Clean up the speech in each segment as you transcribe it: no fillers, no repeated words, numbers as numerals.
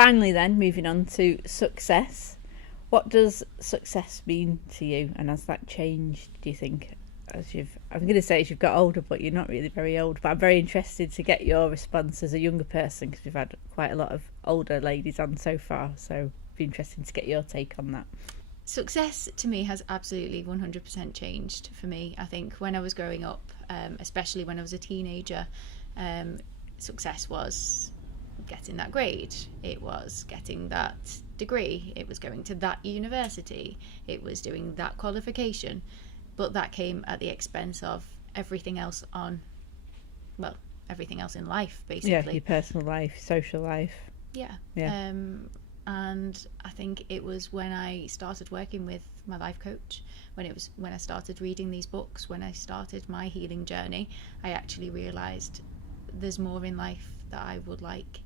finally then, moving on to success. What does success mean to you, and has that changed, do you think, I'm going to say as you've got older, but you're not really very old, but I'm very interested to get your response as a younger person, because we've had quite a lot of older ladies on so far, so it'd be interesting to get your take on that. Success to me has absolutely 100% changed for me. I think when I was growing up, especially when I was a teenager, success was getting that grade, it was getting that degree, it was going to that university, it was doing that qualification, but that came at the expense of everything else everything else in life, basically. Yeah, your personal life, social life. Yeah. And I think it was when I started working with my life coach, when I started reading these books, when I started my healing journey, I actually realised there's more in life that I would like.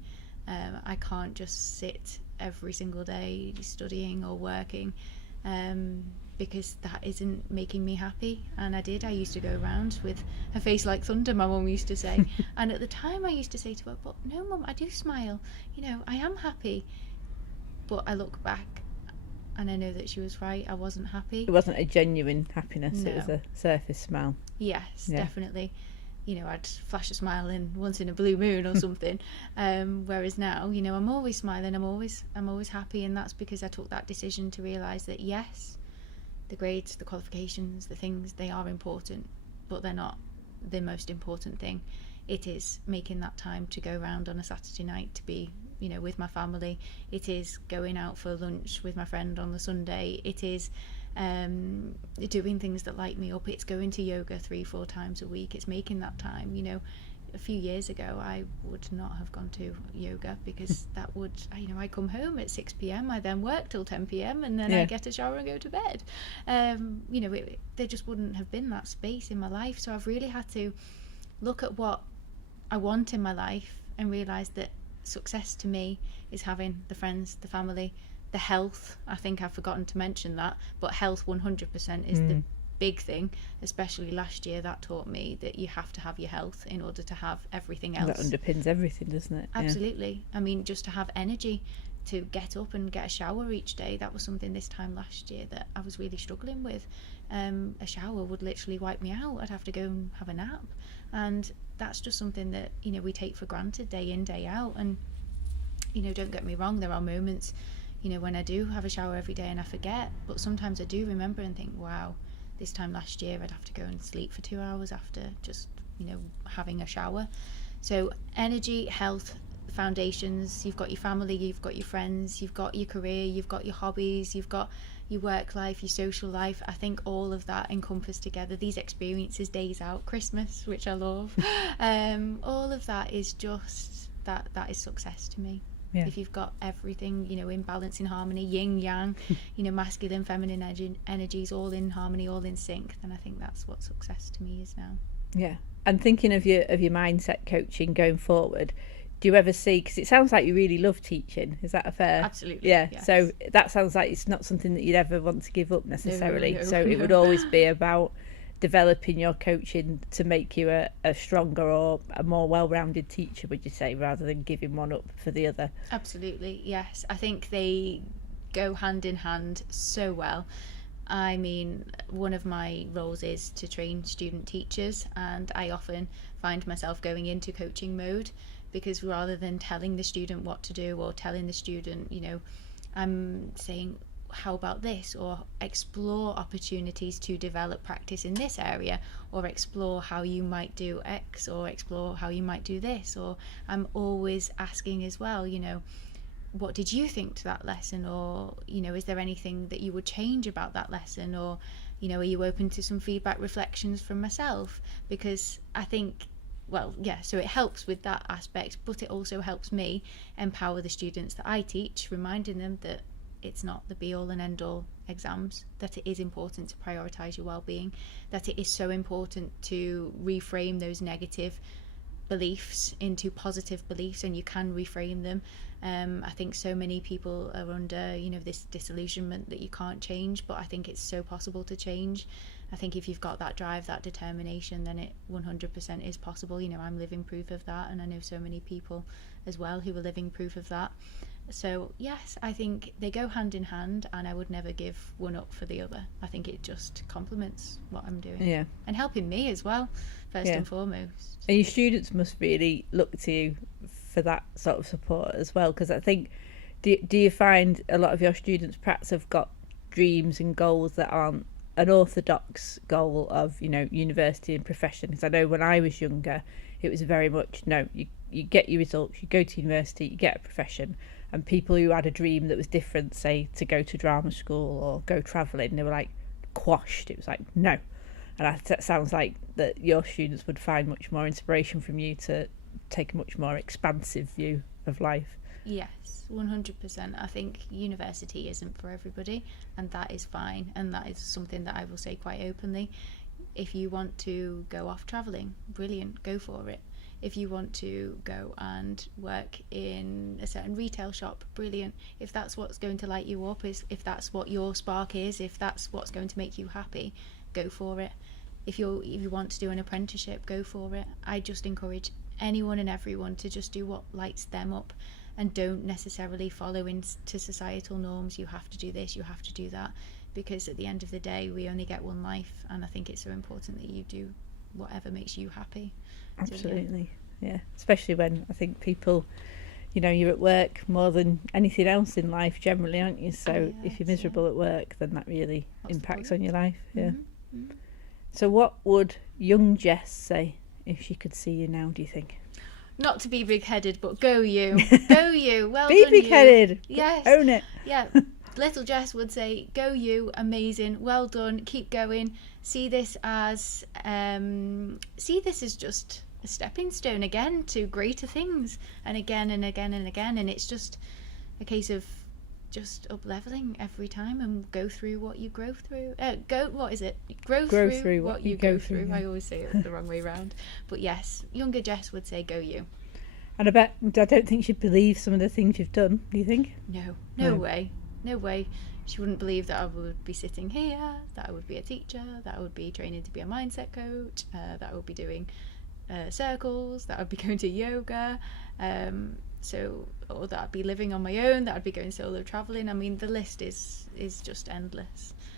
I can't just sit every single day studying or working, because that isn't making me happy. And I used to go around with a face like thunder, my mum used to say. And at the time I used to say to her, but no mum, I do smile, I am happy. But I look back and I know that she was right. I wasn't happy. It wasn't a genuine happiness. No. It was a surface smile. Yes, definitely. I'd flash a smile once in a blue moon or something. Whereas now, I'm always smiling. I'm always happy, and that's because I took that decision to realise that yes, the grades, the qualifications, the things, they are important, but they're not the most important thing. It is making that time to go around on a Saturday night to be with my family. It is going out for lunch with my friend on the Sunday. It is doing things that light me up. It's going to yoga 3-4 times a week. It's making that time. A few years ago I would not have gone to yoga, because that would, I come home at 6 p.m, I then work till 10 p.m, and then I get a shower and go to bed. There just wouldn't have been that space in my life. So I've really had to look at what I want in my life and realise that success to me is having the friends, the family, the health. I think I've forgotten to mention that, but health 100% is the big thing. Especially last year, that taught me that you have to have your health in order to have everything else. That underpins everything, doesn't it? Absolutely. I mean, just to have energy to get up and get a shower each day, that was something this time last year that I was really struggling with. A shower would literally wipe me out. I'd have to go and have a nap, and that's just something that we take for granted day in, day out. And don't get me wrong, there are moments when I do have a shower every day and I forget, but sometimes I do remember and think, wow, this time last year I'd have to go and sleep for 2 hours after just having a shower. So energy, health, foundations. You've got your family, you've got your friends, you've got your career, you've got your hobbies, you've got your work life, your social life. I think all of that encompassed together, these experiences, days out, Christmas, which I love, all of that is just that is success to me. If you've got everything in balance, in harmony, yin yang, masculine, feminine energies all in harmony, all in sync, then I think that's what success to me is now. And thinking of your mindset coaching going forward, do you ever see, because it sounds like you really love teaching, is that a fair? Absolutely. Yes. So that sounds like it's not something that you'd ever want to give up necessarily. No, so it would always be about developing your coaching to make you a stronger or a more well-rounded teacher, would you say, rather than giving one up for the other? Absolutely, yes. I think they go hand in hand so well. I mean, one of my roles is to train student teachers, and I often find myself going into coaching mode, because rather than telling the student what to do or telling the student, I'm saying, how about this, or explore opportunities to develop practice in this area, or explore how you might do X, or explore how you might do this. Or I'm always asking as well, what did you think to that lesson, or is there anything that you would change about that lesson, or are you open to some feedback, reflections from myself? Because I think, so it helps with that aspect, but it also helps me empower the students that I teach, reminding them that it's not the be all and end all exams, that it is important to prioritise your well-being, that it is so important to reframe those negative beliefs into positive beliefs, and you can reframe them. I think so many people are under this disillusionment that you can't change, but I think it's so possible to change. I think if you've got that drive, that determination, then it 100% is possible. I'm living proof of that, and I know so many people as well who are living proof of that. So yes, I think they go hand in hand, and I would never give one up for the other. I think it just complements what I'm doing. Yeah. And helping me as well, first Yeah. and foremost. And your students must really look to you for that sort of support as well, because I think, do you find a lot of your students perhaps have got dreams and goals that aren't an orthodox goal of, university and profession? Because I know when I was younger, it was very much, no, you get your results, you go to university, you get a profession. And people who had a dream that was different, say to go to drama school or go travelling, they were like quashed. It was like, no. And that sounds like that your students would find much more inspiration from you to take a much more expansive view of life. Yes, 100%. I think university isn't for everybody, and that is fine. And that is something that I will say quite openly. If you want to go off travelling, brilliant, go for it. If you want to go and work in a certain retail shop, brilliant. If that's what's going to light you up, if that's what your spark is, if that's what's going to make you happy, go for it. If you want to do an apprenticeship, go for it. I just encourage anyone and everyone to just do what lights them up, and don't necessarily follow into societal norms. You have to do this, you have to do that, because at the end of the day we only get one life, and I think it's so important that you do whatever makes you happy. Absolutely. So, yeah, especially when I think people, you're at work more than anything else in life generally, aren't you? So if you're miserable at work, then that really impacts on your life. Yeah. Mm-hmm. So what would young Jess say if she could see you now, do you think? Not to be big-headed, but go you. Go you. Well be done, big-headed. You. Yes. Own it. Yeah. Little Jess would say, go you, amazing, well done, keep going. See this as just a stepping stone again to greater things, and again and again and again. And it's just a case of just up leveling every time, and go through what you grow through. Grow through what you go through. Yeah. I always say it the wrong way around. But yes, younger Jess would say, go you. And I don't think she'd believe some of the things you've done, do you think? No way. No way. She wouldn't believe that I would be sitting here, that I would be a teacher, that I would be training to be a mindset coach, that I would be doing circles, that I'd be going to yoga, or that I'd be living on my own, that I'd be going solo travelling. I mean, the list is just endless.